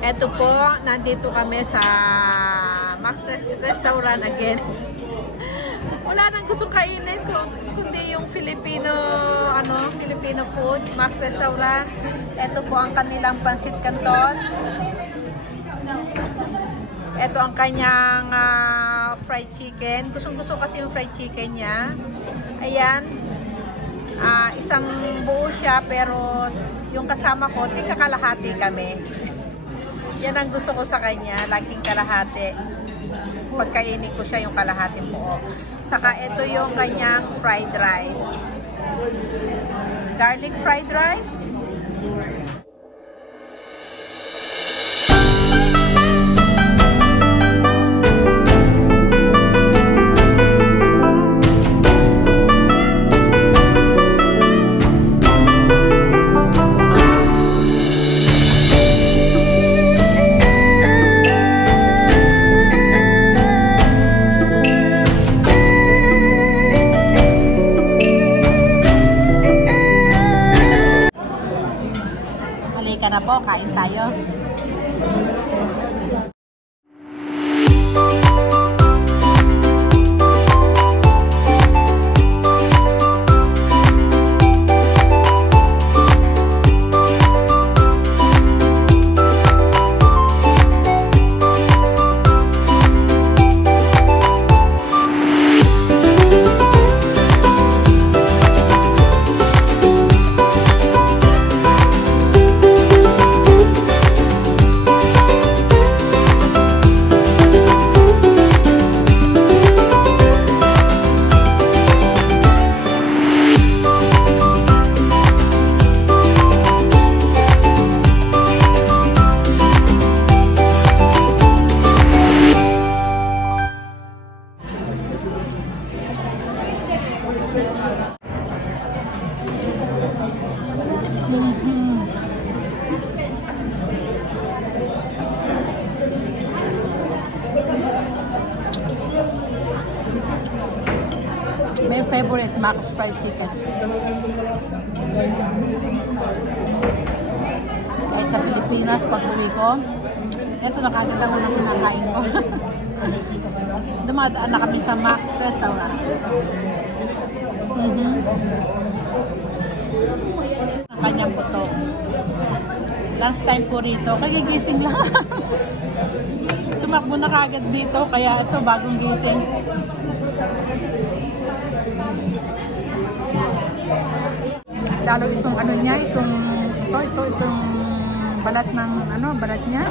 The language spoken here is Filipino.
Eto po, nandito kami sa Max Restaurant again. Wala nang gustong kainin kundi yung Filipino food, Max Restaurant. Eto po ang kanilang pansit canton. Ito ang kanyang fried chicken. Gustong-gusto kasi yung fried chicken niya. Ayan. Isang buo siya pero yung kasama ko, tigkakalahati kami. Yan ang gusto ko sa kanya, laging kalahati. Pagkainin ko siya yung kalahati buo. Saka ito yung kanyang fried rice. Garlic fried rice. Na po, kain tayo. May favorite Max fried chicken. Kahit sa Pilipinas, pag uwi ko, ito na kagad ang unang kinakain ko. Dumadaan na kami sa Max Restaurant. Ang kanyang buto. Last time po rito, kagigising lang. Tumakbo na kagad dito, kaya ito bagong gising. Lalo itong ano niya, itong balat ng balat niya.